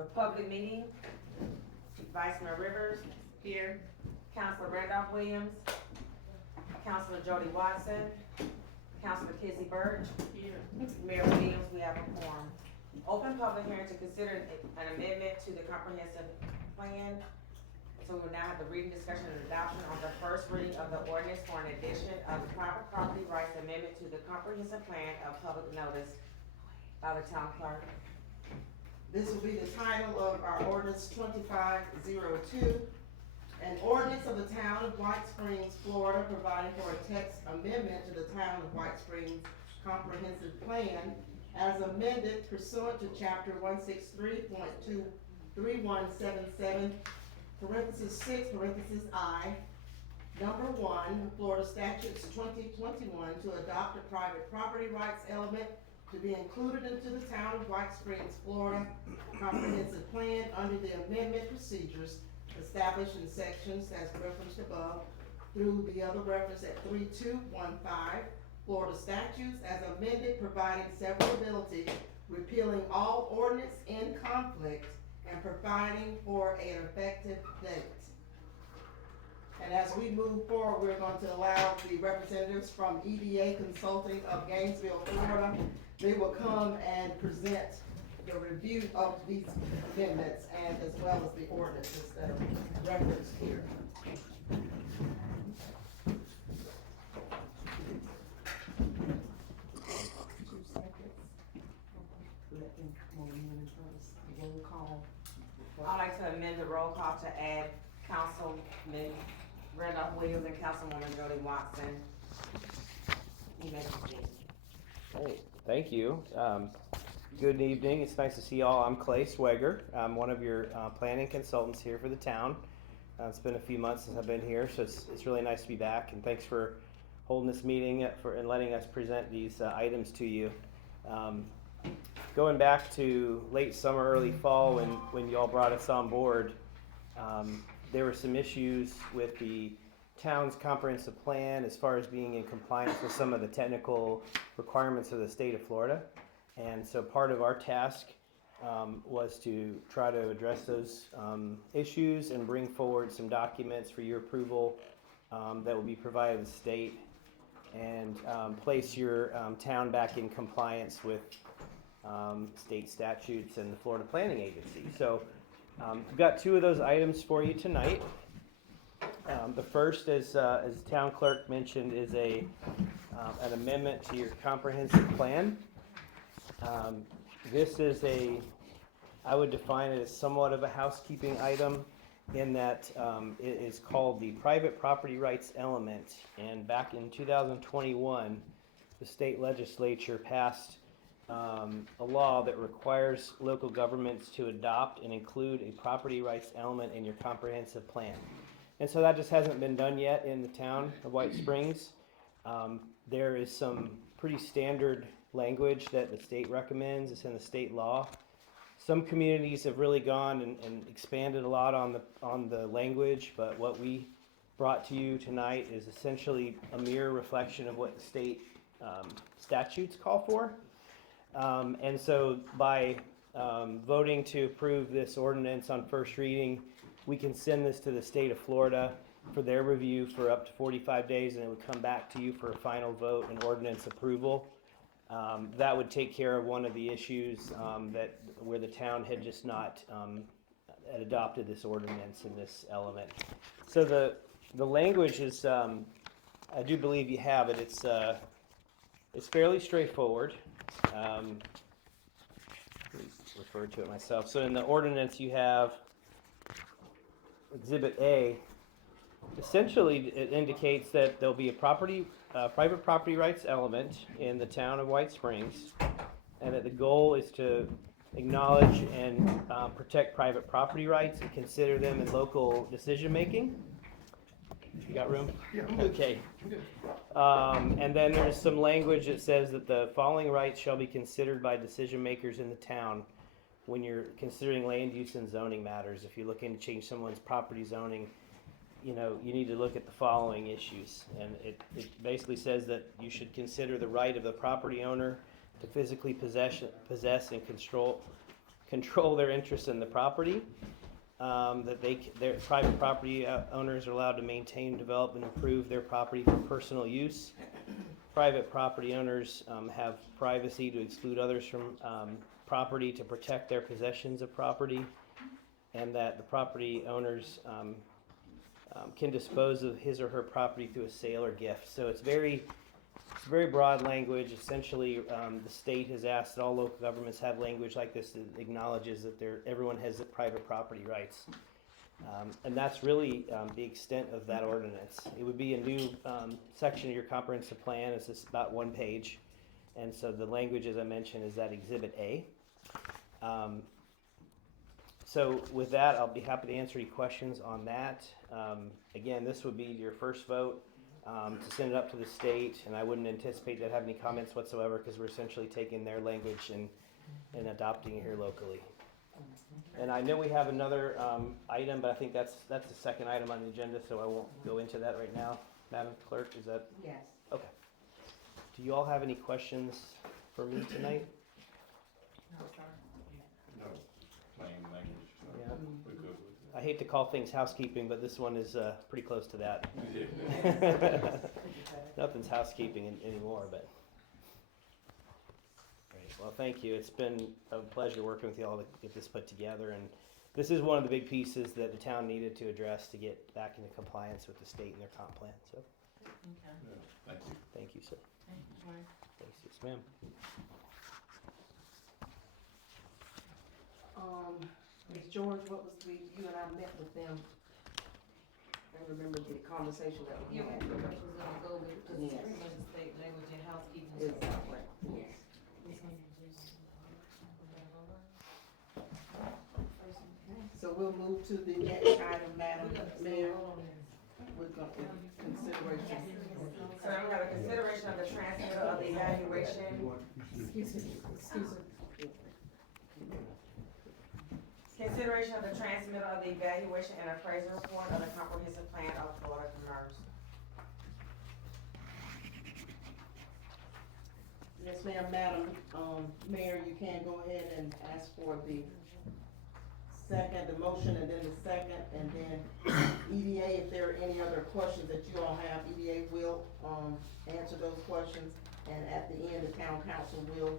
with public meeting. Vice Mayor Rivers. Here. Councilor Randolph Williams. Councilor Jody Watson. Councilor Kizzy Birch. Here. Mayor Williams, we have a quorum. Open public hearing to consider an amendment to the comprehensive plan. So we will now have the reading, discussion, and adoption on the first reading of the ordinance for an addition of the private property rights amendment to the comprehensive plan of public notice by the town clerk. This will be the title of our ordinance 2502. An ordinance of the town of White Springs, Florida, providing for a text amendment to the town of White Springs comprehensive plan as amended pursuant to chapter 163.23177, parenthesis 6, parenthesis I, number 1, Florida statutes 2021, to adopt a private property rights element to be included into the town of White Springs, Florida comprehensive plan under the amendment procedures established in sections as referenced above through the other reference at 3215, Florida statutes as amended, providing severability, repealing all ordinance in conflict, and providing for an effective date. And as we move forward, we're going to allow the representatives from EDA Consulting of Gainesville, Florida. They will come and present the review of these amendments and as well as the ordinances that are referenced here. Roll call. I'd like to amend the roll call to add Councilman Randolph Williams and Councilwoman Jody Watson. You may proceed. Hey, thank you. Good evening. It's nice to see y'all. I'm Clay Swegger. I'm one of your planning consultants here for the town. It's been a few months since I've been here, so it's really nice to be back. And thanks for holding this meeting and letting us present these items to you. Going back to late summer, early fall, when y'all brought us on board, there were some issues with the town's comprehensive plan as far as being in compliance with some of the technical requirements of the state of Florida. And so part of our task was to try to address those issues and bring forward some documents for your approval that will be provided to the state and place your town back in compliance with state statutes and the Florida Planning Agency. So we've got two of those items for you tonight. The first, as town clerk mentioned, is an amendment to your comprehensive plan. This is I would define it as somewhat of a housekeeping item in that it is called the private property rights element. And back in 2021, the state legislature passed a law that requires local governments to adopt and include a property rights element in your comprehensive plan. And so that just hasn't been done yet in the town of White Springs. There is some pretty standard language that the state recommends. It's in the state law. Some communities have really gone and expanded a lot on the language, but what we brought to you tonight is essentially a mere reflection of what the state statutes call for. And so by voting to approve this ordinance on first reading, we can send this to the state of Florida for their review for up to 45 days, and it would come back to you for a final vote and ordinance approval. That would take care of one of the issues where the town had just not adopted this ordinance in this element. So the language is, I do believe you have it. It's fairly straightforward. Refer to it myself. So in the ordinance you have Exhibit A. Essentially, it indicates that there'll be a private property rights element in the town of White Springs, and that the goal is to acknowledge and protect private property rights and consider them in local decision making. You got room? Yeah, I'm good. Okay. I'm good. And then there's some language that says that the following rights shall be considered by decision makers in the town when you're considering land use and zoning matters. If you're looking to change someone's property zoning, you need to look at the following issues. And it basically says that you should consider the right of the property owner to physically possess and control their interest in the property. That their private property owners are allowed to maintain, develop, and improve their property for personal use. Private property owners have privacy to exclude others from property to protect their possessions of property, and that the property owners can dispose of his or her property through a sale or gift. So it's very broad language. Essentially, the state has asked that all local governments have language like this that acknowledges that everyone has private property rights. And that's really the extent of that ordinance. It would be a new section of your comprehensive plan. It's just about 1 page. And so the language, as I mentioned, is that Exhibit A. So with that, I'll be happy to answer any questions on that. Again, this would be your first vote to send it up to the state, and I wouldn't anticipate that have any comments whatsoever because we're essentially taking their language and adopting it here locally. And I know we have another item, but I think that's the second item on the agenda, so I won't go into that right now. Madam Clerk, is that? Yes. Okay. Do you all have any questions for me tonight? No, plain language, so Yeah. we're good with I hate to call things housekeeping, but this one is pretty close to that. it. Nothing's housekeeping anymore, but. Great. Well, thank you. It's been a pleasure working with you all to get this put together, and this is one of the big pieces that the town needed to address to get back into compliance with the state and their comp plan. So, Yeah, thank you. thank you, sir. Thanks, yes, ma'am. Ms. George, you and I met with them. I remember the conversation that we Yeah, had. we was gonna go with, cause it's Yes. pretty much the state language and housekeeping. Exactly, yes. So we'll move to the next item, Madam Mayor. We're going to consideration. So now we have a consideration of the transmittal of the evaluation. Excuse me. Consideration of the transmittal of the evaluation and appraisal report of the comprehensive plan of Florida Commerce. Yes, ma'am, Madam, Mayor, you can go ahead and ask for the motion and then the second, and then EDA, if there are any other questions that you all have, EDA will, answer those questions, and at the end, the town council will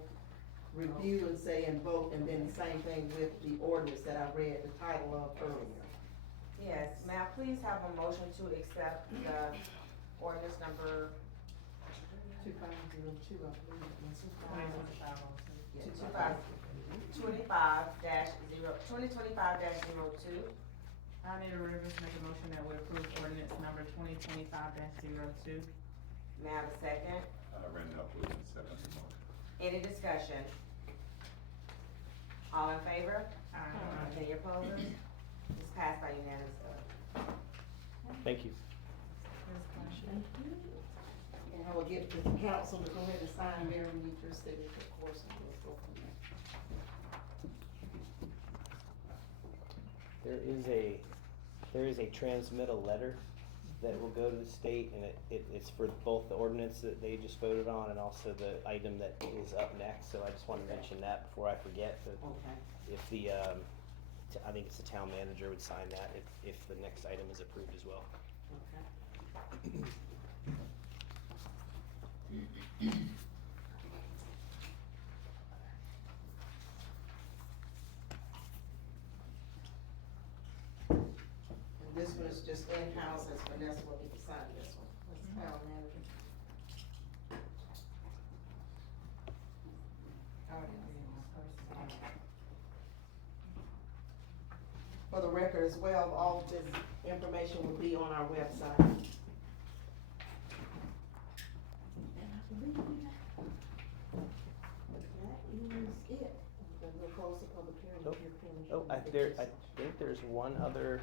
review and say and vote, and then the same thing with the ordinance that I read the title of earlier. Yes, may I please have a motion to accept the ordinance number 2502, I believe. 2025-02. Alligator Rivers make a motion that we approve ordinance number 2025-02. May I have a second? Randolph Williams, second motion. Any discussion? All in favor? Aye. Any opposers? It's passed by unanimous vote. Thank you. Thank you. And I will get the council to go ahead and sign, Mayor, we need your signature, of course, and we'll go from there. There is a transmittal letter that will go to the state, and it's for both the ordinance that they just voted on and also the item that is up next, so I just wanted to mention that before I forget, that Okay. if I think it's the town manager would sign that if the next item is approved as well. Okay. And this one is just in-house, as Vanessa will be signing this one, as town manager. For the record as well, all this information will be on our website. And I believe that is it. Then we'll close the public hearing if you're finished. Oh, I think there's one other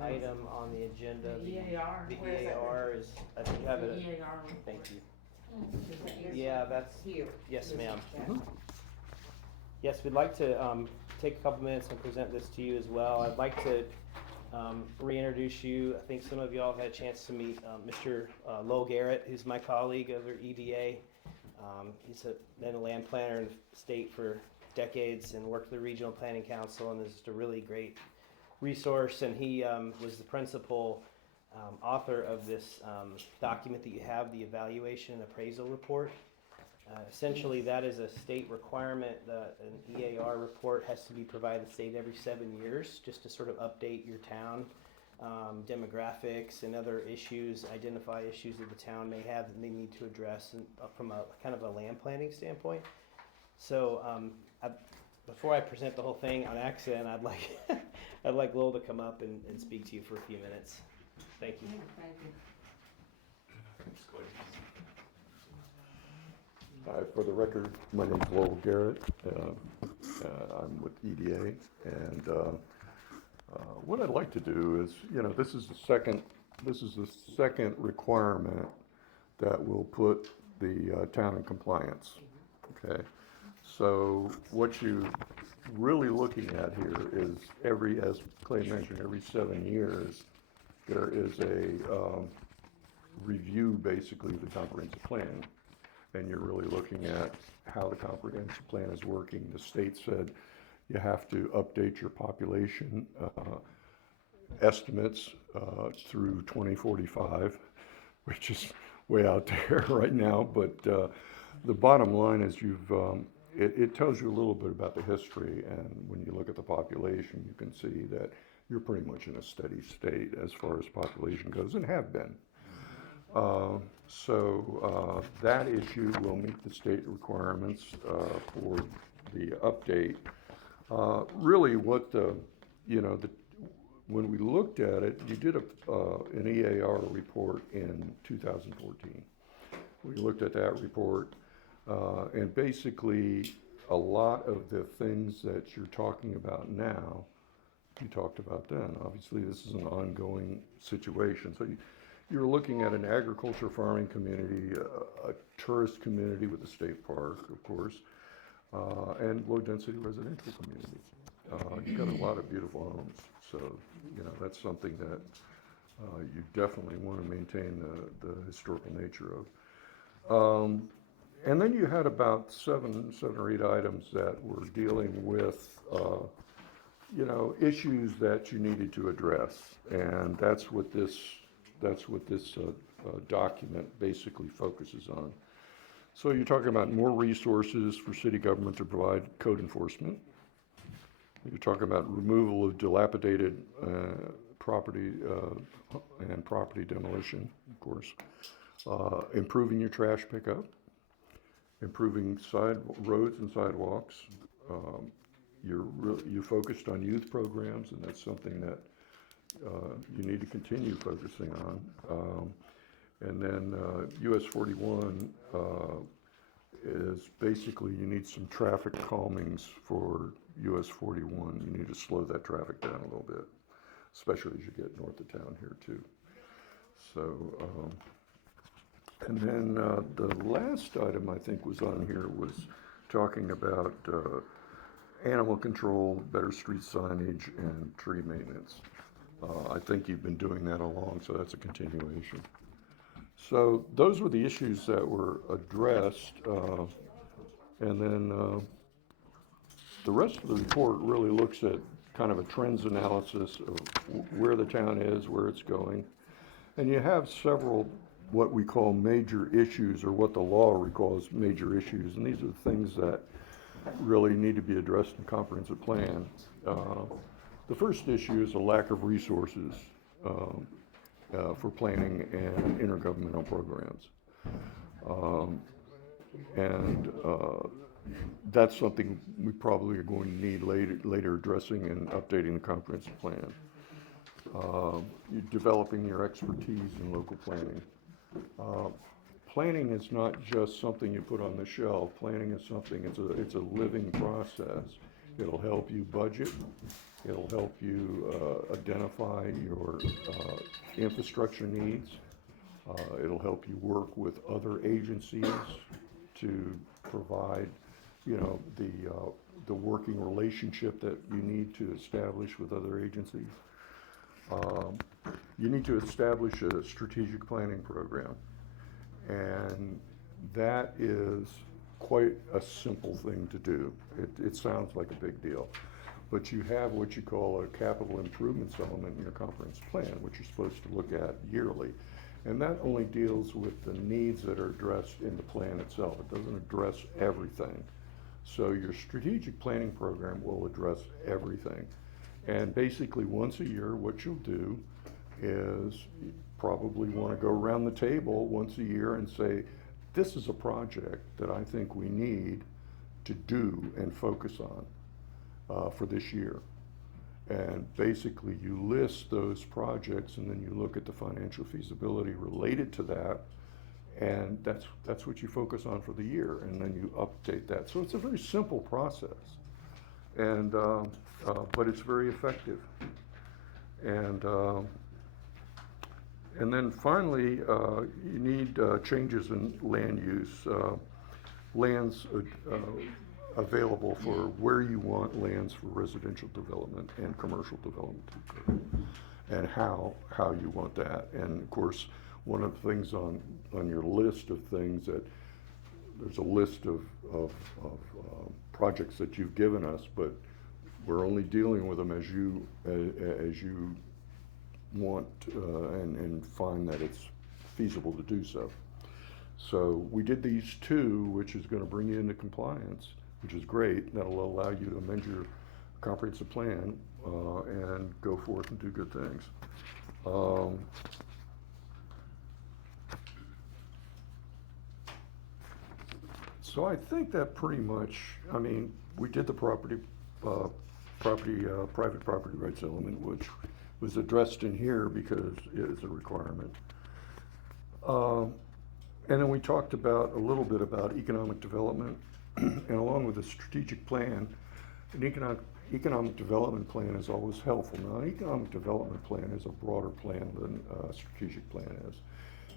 item on the agenda. The EAR. The Where is that? EAR is, I think you have The it, EAR. thank you. Is that this Yeah, one? that's, Here. yes, This ma'am. one. Yes, we'd like to take a couple minutes and present this to you as well. I'd like to reintroduce you. I think some of y'all have had a chance to meet Mr. Lowell Garrett, who's my colleague over at EDA. He's been a land planner in the state for decades and worked the Regional Planning Council and is just a really great resource. And he was the principal author of this document that you have, the Evaluation and Appraisal Report. Essentially, that is a state requirement that an EAR report has to be provided to the state every 7 years, just to sort of update your town, demographics and other issues, identify issues that the town may have that they need to address from a kind of a land planning standpoint. So before I present the whole thing on accident, I'd like Lowell to come up and speak to you for a few minutes. Thank you. Thank you. Thanks, Clay. For the record, my name is Lowell Garrett. I'm with EDA, and what I'd like to do is, this is the second requirement that will put the town in compliance. Okay, so what you're really looking at here is as Clay mentioned, every 7 years there is a review, basically, of the comprehensive plan. And you're really looking at how the comprehensive plan is working. The state said you have to update your population estimates through 2045, which is way out there right now. But the bottom line is it tells you a little bit about the history. And when you look at the population, you can see that you're pretty much in a steady state as far as population goes, and have been. So that issue will meet the state requirements for the update. Really, when we looked at it, you did an EAR report in 2014. We looked at that report, and basically a lot of the things that you're talking about now, you talked about then. Obviously, this is an ongoing situation. So you're looking at an agriculture farming community, a tourist community with a state park, of course, and low-density residential community. You've got a lot of beautiful homes, so that's something that you definitely want to maintain the historical nature of. And then you had about seven or eight items that were dealing with issues that you needed to address, and that's what this document basically focuses on. So you're talking about more resources for city government to provide code enforcement. You're talking about removal of dilapidated property and property demolition, of course. Improving your trash pickup. Improving roads and sidewalks. You focused on youth programs, and that's something that you need to continue focusing on. And then US 41 is basically you need some traffic calmings for US 41. You need to slow that traffic down a little bit, especially as you get north of town here too. So, and then the last item I think was on here was talking about animal control, better street signage, and tree maintenance. I think you've been doing that along, so that's a continuation. So those were the issues that were addressed, and then the rest of the report really looks at kind of a trends analysis of where the town is, where it's going. And you have several what we call major issues, or what the law recalls major issues, and these are the things that really need to be addressed in the comprehensive plan. The first issue is a lack of resources for planning and intergovernmental programs. And that's something we probably are going to need later addressing and updating the comprehensive plan. You're developing your expertise in local planning. Planning is not just something you put on the shelf. Planning is something, it's a living process. It'll help you budget. It'll help you identify your infrastructure needs. It'll help you work with other agencies to provide, the working relationship that you need to establish with other agencies. You need to establish a strategic planning program, and that is quite a simple thing to do. It sounds like a big deal. But you have what you call a capital improvements element in your comprehensive plan, which you're supposed to look at yearly. And that only deals with the needs that are addressed in the plan itself. It doesn't address everything. So your strategic planning program will address everything. And basically once a year, what you'll do is you probably want to go around the table once a year and say, this is a project that I think we need to do and focus on for this year. And basically you list those projects and then you look at the financial feasibility related to that, and that's what you focus on for the year, and then you update that. So it's a very simple process, and but it's very effective. And then finally, you need changes in land use, lands available for where you want lands for residential development and commercial development to occur, and how you want that. And of course, one of the things on your list of things that there's a list of projects that you've given us, but we're only dealing with them as you want and find that it's feasible to do so. So we did these two, which is going to bring you into compliance, which is great. That'll allow you to amend your comprehensive plan and go forth and do good things. So I think that pretty much, I mean, we did the private property rights element, which was addressed in here because it's a requirement. And then we talked about a little bit about economic development, and along with the strategic plan, an economic development plan is always helpful. Now, an economic development plan is a broader plan than a strategic plan is.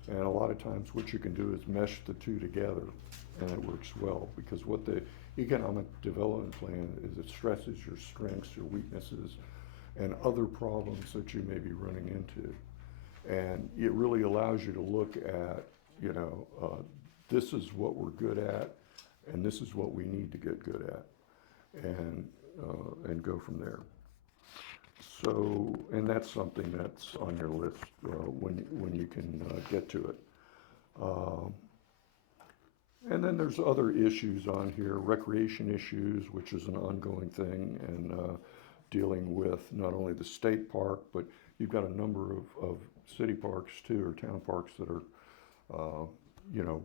And a lot of times what you can do is mesh the two together, and it works well, because what the economic development plan is, it stresses your strengths, your weaknesses, and other problems that you may be running into. And it really allows you to look at, you know, this is what we're good at, and this is what we need to get good at, and go from there. So, and that's something that's on your list when you can get to it. And then there's other issues on here, recreation issues, which is an ongoing thing, and dealing with not only the state park, but you've got a number of city parks too, or town parks that are, you know,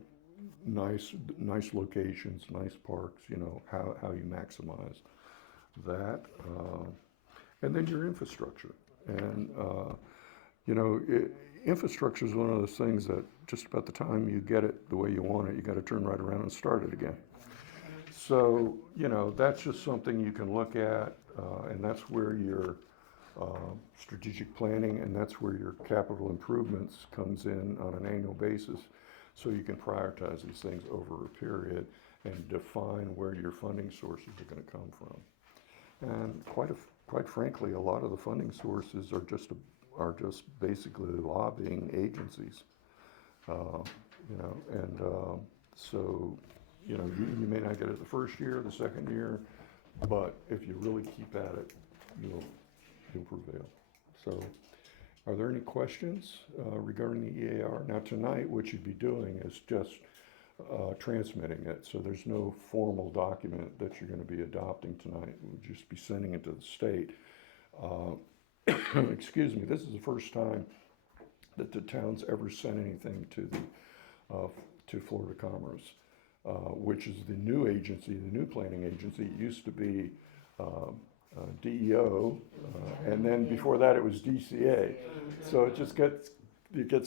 nice locations, nice parks, you know, how you maximize that. And then your infrastructure. And, you know, infrastructure is one of those things that just about the time you get it the way you want it, you got to turn right around and start it again. So, you know, that's just something you can look at, and that's where your strategic planning, and that's where your capital improvements comes in on an annual basis. So you can prioritize these things over a period and define where your funding sources are going to come from. And quite frankly, a lot of the funding sources are just basically lobbying agencies, you know, and so, you know, you may not get it the first year, the second year, but if you really keep at it, you'll prevail. So, are there any questions regarding the EAR? Now tonight, what you'd be doing is just transmitting it. So there's no formal document that you're going to be adopting tonight. We'll just be sending it to the state. Excuse me, this is the first time that the town's ever sent anything to Florida Commerce, which is the new agency, the new planning agency. It used to be DEO, and then before that it was DCA. So it just gets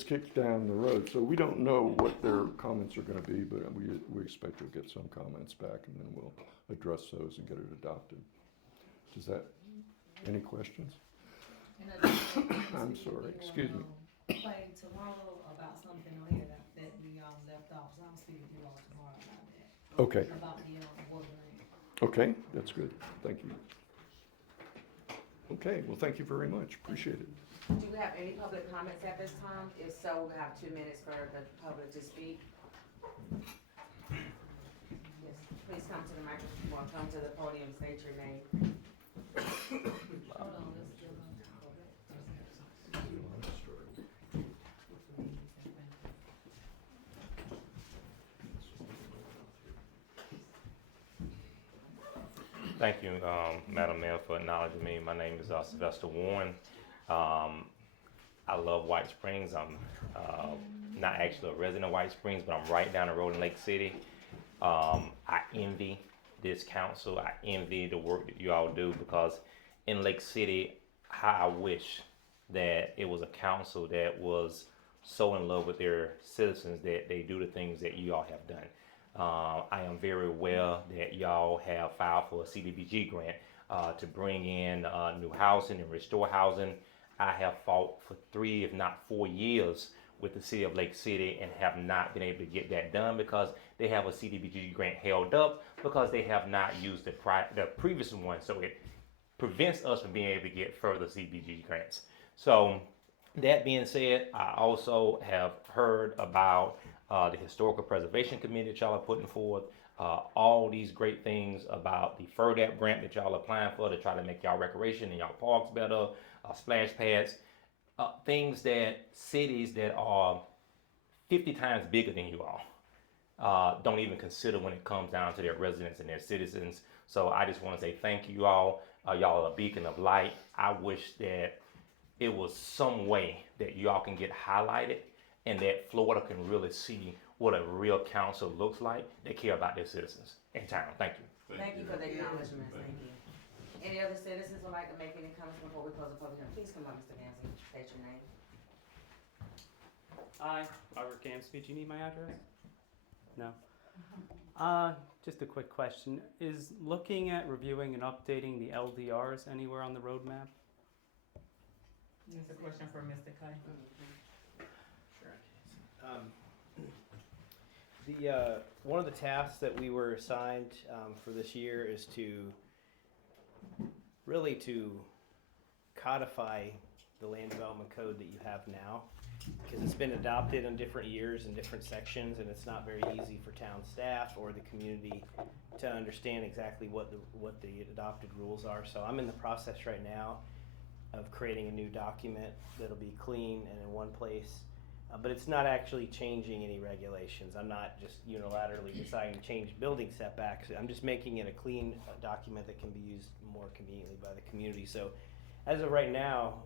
kicked down the road. So we don't know what their comments are going to be, but we expect we'll get some comments back, and then we'll address those and get it adopted. Does that, any questions? I'm sorry, excuse me. Play tomorrow about something on here that we left off, so I'm speaking to you all tomorrow about that. Okay, About the water grant. okay, that's good, thank you. Okay, well, thank you very much, appreciate it. Do we have any public comments at this time? If so, we'll have 2 minutes for the public to speak. please come to the microphone, come to the podium, state your name. Hold on, let's do Thank you, Madam Mayor, for acknowledging me. My name is Sylvester Warren. I love White Springs. I'm not actually a resident of White Springs, but I'm right down the road in Lake City. I envy this council. I envy the work that you all do, because in Lake City, how I wish that it was a council that was so in love with their citizens that they do the things that you all have done. I am very aware that y'all have filed for a CDBG grant to bring in new housing and restore housing. I have fought for 3, if not 4 years with the city of Lake City and have not been able to get that done because they have a CDBG grant held up because they have not used the previous one. So it prevents us from being able to get further CDBG grants. So that being said, I also have heard about the Historical Preservation Committee that y'all are putting forth, all these great things about the FERDAP grant that y'all are applying for to try to make y'all recreation and y'all parks better, splash pads, things that cities that are 50 times bigger than you all don't even consider when it comes down to their residents and their citizens. So I just want to say thank you all. Y'all are a beacon of light. I wish that it was some way that y'all can get highlighted and that Florida can really see what a real council looks like that care about their citizens in town. Thank you. Thank you for the acknowledgements, thank you. Any other citizens would like to make any comments before we close the public hearing? Please come up, Mr. Gansey, state your name. Hi, Robert Gamsby. Do you need my address? No. Just a quick question. Is looking at reviewing and updating the LDRs anywhere on the roadmap? It's a question for Mr. Clay. One of the tasks that we were assigned for this year is to codify the land development code that you have now, because it's been adopted in different years in different sections, and it's not very easy for town staff or the community to understand exactly what the adopted rules are. So I'm in the process right now of creating a new document that'll be clean and in one place. But it's not actually changing any regulations. I'm not just unilaterally deciding to change building setbacks. I'm just making it a clean document that can be used more conveniently by the community. So as of right now,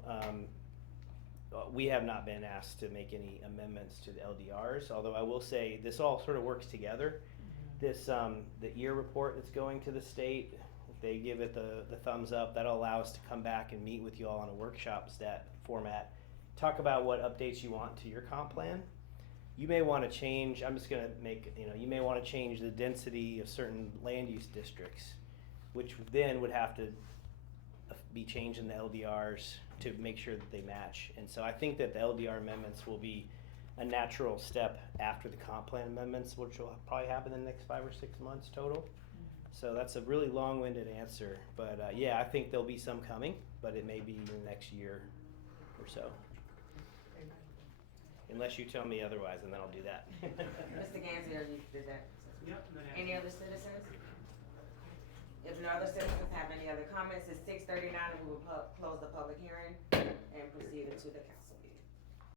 we have not been asked to make any amendments to the LDRs, although I will say this all sort of works together. This, the year report that's going to the state, if they give it the thumbs up, that'll allow us to come back and meet with you all on a workshop format. Talk about what updates you want to your comp plan. You may want to change, I'm just going to make, you may want to change the density of certain land use districts, which then would have to be changed in the LDRs to make sure that they match. And so I think that the LDR amendments will be a natural step after the comp plan amendments, which will probably happen in the next 5 or 6 months total. So that's a really long-winded answer, but yeah, I think there'll be some coming, but it may be in the next year or so. Unless you tell me otherwise, and then I'll do that. Mr. Gansey, did that? Yep. Any other citizens? If no other citizens have any other comments, it's 6:39 and we will close the public hearing and proceed into the council.